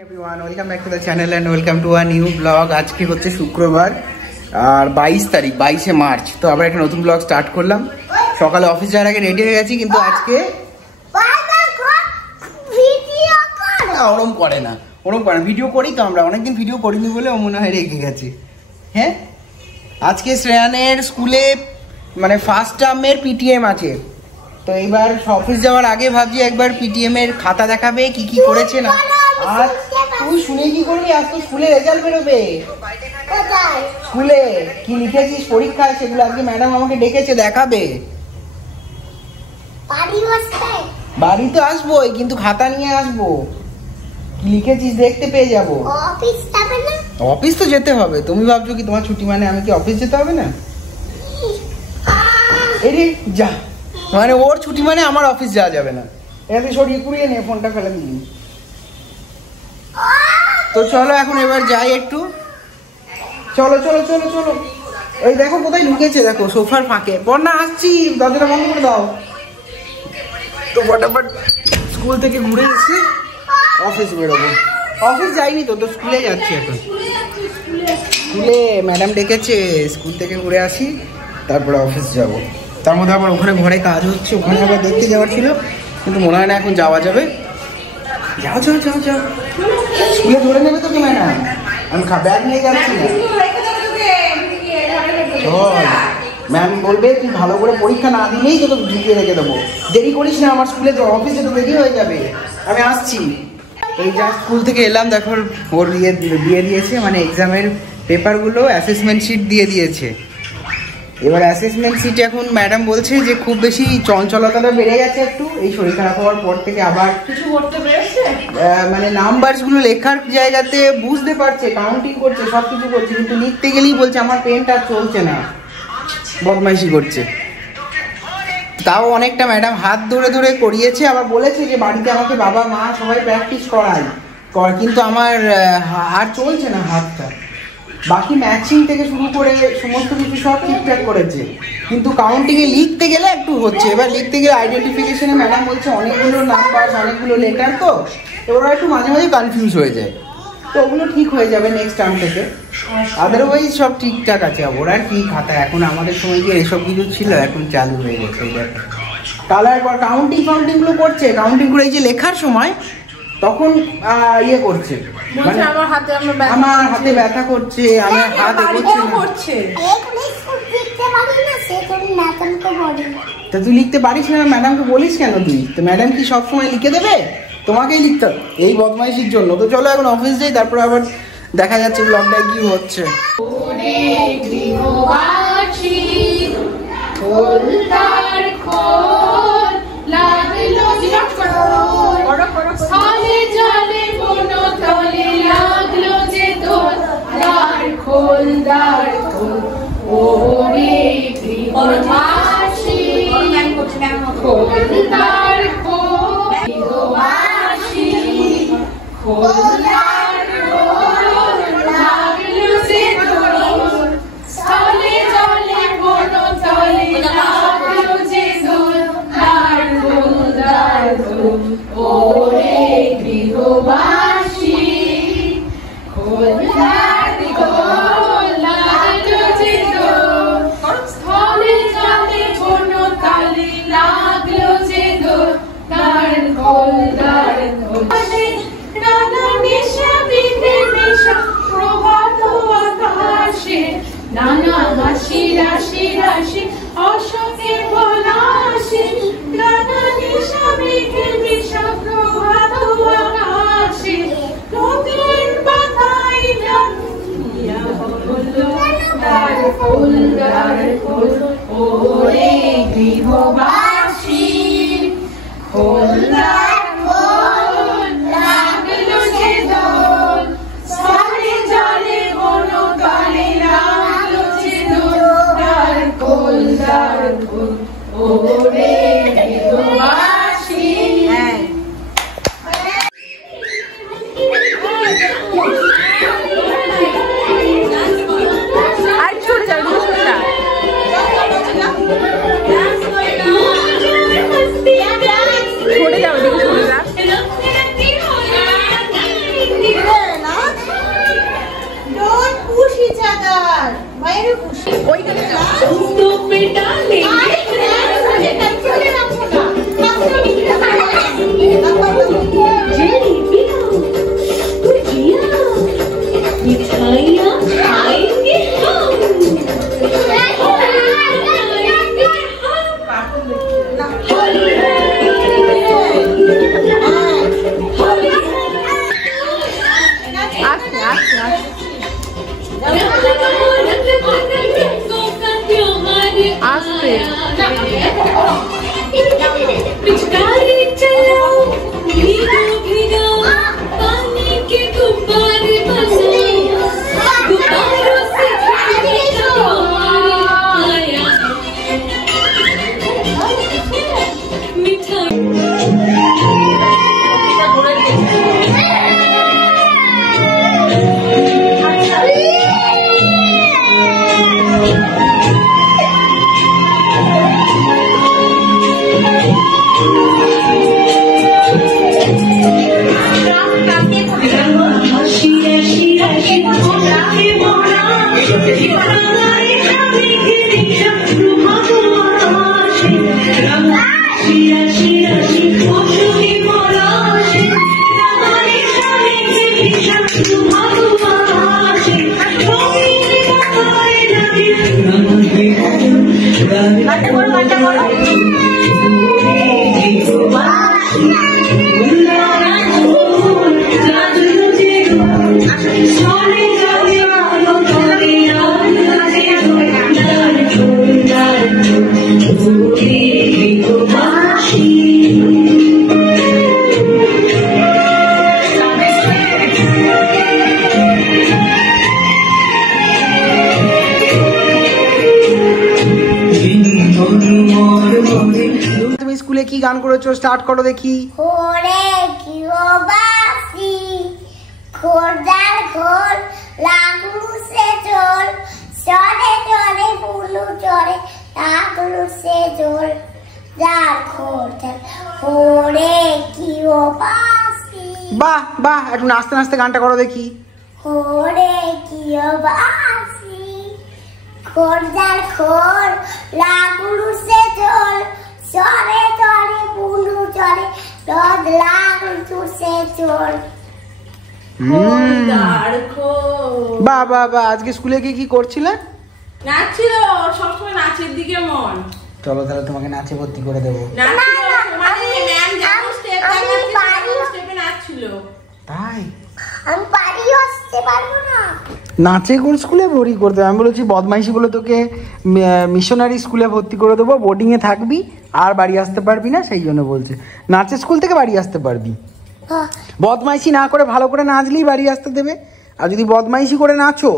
everyone, welcome back to the channel and welcome to a new vlog. আজকে হচ্ছে শুক্রবার আর 22 তারিখ 22শে মার্চ। তো আবার একটা নতুন ব্লগ স্টার্ট করলাম। সকালে অফিস যাওয়ার আগে রেডি হয়ে গেছি, কিন্তু আজকে ওরম করে না ভিডিও করি তো, আমরা অনেকদিন ভিডিও করিনি বলে ও মনে হয় রেগে গেছে। হ্যাঁ, আজকে শ্রেয়ানের স্কুলে মানে ফার্স্ট টার্মের পিটিএম আছে, তো এইবার অফিস যাওয়ার আগে ভাবছি একবার পিটিএম এর খাতা দেখাবে কি কি করেছে না। আজ তুই শুনে কি করবি? আজ তো স্কুলে রেজাল্ট বেরোবে। স্কুলে কি লিখেছিস পরীক্ষায় সেগুলো আজকে ম্যাডাম আমাকে ডেকেছে, দেখাবে। বাড়ি তো আসবোই, কিন্তু খাতা নিয়ে আসবো। কি লিখেছিস দেখতে পেয়ে যাবো। অফিস তো যেতে হবে। তুমি ভাবছো কি তোমার ছুটি মানে আমি কি অফিস যেতে হবে না? এরে যা, মানে ওর ছুটি মানে আমার অফিস যাওয়া যাবে না। এখানে সরিয়ে কুড়িয়ে নে, ফোনটা ফেলে দিবি। তো চলো এখন এবার যাই একটু। চলো চলো চলো চলো। এই দেখো কোথায় লুকিয়েছে, দেখো সোফার ফাঁকে। বন্যা আসছি, দরজাটা বন্ধ করে দাও। তো ফটাফট স্কুল থেকে ঘুরে এসে অফিস বেরোবো। অফিস যাইনি তো, স্কুলে যাচ্ছি এখন। স্কুলে ম্যাডাম ডেকেছে, স্কুল থেকে ঘুরে আসি তারপরে অফিস যাব। তার মধ্যে আবার ওখানে ঘরে কাজ হচ্ছে, ওখানে আবার দেখতে যাওয়ার ছিল, কিন্তু মনে হয় না এখন যাওয়া যাবে। যাও যাও যাও যাও, স্কুলে ধরে নেবে তোকে ম্যাডাম। আমি ব্যাগ নিয়ে যাচ্ছি না। চল, ম্যাম বলবে তুই ভালো করে পরীক্ষা না দিলেই তোকে ঢুকিয়ে রেখে দেবো। দেরি করিস না, আমার স্কুলে তো অফিসে তো দেরি হয়ে যাবে। আমি আসছি। এই যা স্কুল থেকে এলাম, দেখো ওর দিয়ে দিয়েছে, মানে এক্সামের পেপারগুলো অ্যাসেসমেন্ট শিট দিয়ে দিয়েছে। এবার অ্যাসেসমেন্ট সিটে এখন ম্যাডাম বলছে যে খুব বেশি চঞ্চলতাটা বেড়ে গেছে একটু, এই শরীর খারাপ হওয়ার পর থেকে। আবার কিছু করতে পেরেছে, মানে নাম্বারসগুলো লেখার জায়গাতে বুঝতে পারছে, কাউন্টিং করছে, সব কিছু করছে, কিন্তু লিখতে গেলেই বলছে আমার পেনটা চলছে না, বদমাইশি করছে। তাও অনেকটা ম্যাডাম হাত ধরে ধরে করিয়েছে, আবার বলেছে যে বাড়িতে আমাকে বাবা মা সবাই প্র্যাকটিস করায়, কিন্তু আমার আর চলছে না হাতটা। বাকি ম্যাচিং থেকে শুরু করে সমস্ত কিছু সব ঠিকঠাক করেছে, কিন্তু কাউন্টিংয়ে লিখতে গেলে একটু হচ্ছে। এবার লিখতে গেলে আইডেন্টিফিকেশনে ম্যাডাম বলছে অনেকগুলো নাম্বার, অনেকগুলো লেটার, তো ওরা একটু মাঝে মাঝে কনফিউজ হয়ে যায়। তো ওগুলো ঠিক হয়ে যাবে নেক্সট টার্ম থেকে। আদারওয়াইজ সব ঠিকঠাক আছে। ওরা কি খাতা, এখন আমাদের সময় গিয়ে এসব কিছু ছিল, এখন চালু হয়ে গেছে। কালার পর কাউন্টিংগুলো করছে, কাউন্টিং করে এই যে লেখার সময় তখন ইয়ে করছে, মানে আমার হাতে ব্যথা করছে, আমার হাত এগোচ্ছে না। তা তুই লিখতে পারিস না, ম্যাডামকে বলিস কেন তুই? তো ম্যাডাম কি সব সময় লিখে দেবে? তোমাকেই লিখতে হবে এই বদমাইশির জন্য। তো চলো এখন অফিস যাই, তারপরে আবার দেখা যাচ্ছে ব্লগটা কি হচ্ছে। তুমি স্কুলে কি গান করেছো? স্টার্ট করো দেখি। ওরে কি বাসি খোরদার খোর লাগলু সে জল চলে চলে পুলু চলে লাগলু সে জল যার খোর ওরে কি বাসি। বাহ বাহ, একটু নাচতে নাচতে গানটা করো দেখি। ওরে কি বাসি খোরদার খোর লাগলু সে জল চলে চলে পুলু চলে রোদ লাগলু সে জল। বাহ বাহ বাহ, আজকে স্কুলে কি করছিলে? নাচছিল, সবসময় নাচের দিকে মন। চলো তাহলে তোমাকে নাচে ভর্তি করে দেবো। তাই আমি বাড়ি আসতে পারবো না। নাচে কোন স্কুলে ভর্তি করতে? আমি বলেছি বদমাইশি বলে তোকে মিশনারি স্কুলে ভর্তি করে দেবো, বোর্ডিং এ থাকবি আর বাড়ি আসতে পারবি না, সেই জন্য বলছে। নাচের স্কুল থেকে বাড়ি আসতে পারবি, বদমাইশি না করে ভালো করে নাচলেই বাড়ি আসতে দেবে। আর যদি বদমাইশি করে নাচো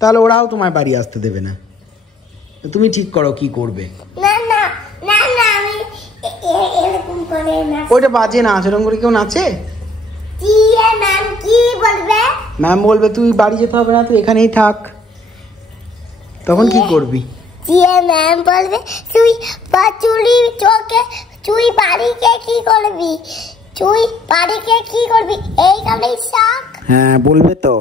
তাহলে ওরাও তোমায় বাড়ি আসতে দেবে না। তুমি ঠিক করো কি করবে। না না না না, আমি এরকম করে না। ওইটা বাজে নাচ, এরকম করে কেউ নাচে? ম্যাম কি বলবে? ম্যাম বলবে তুই বাড়ি যেতে হবে না, তুই এখানেই থাক। তখন কি করবি? ম্যাম বলবে তুই চুরি চোখে তুই বাড়িকে কি করবি, তুই বাড়িকে কি করবি, এইখানেই থাক। হ্যাঁ বলবে তো।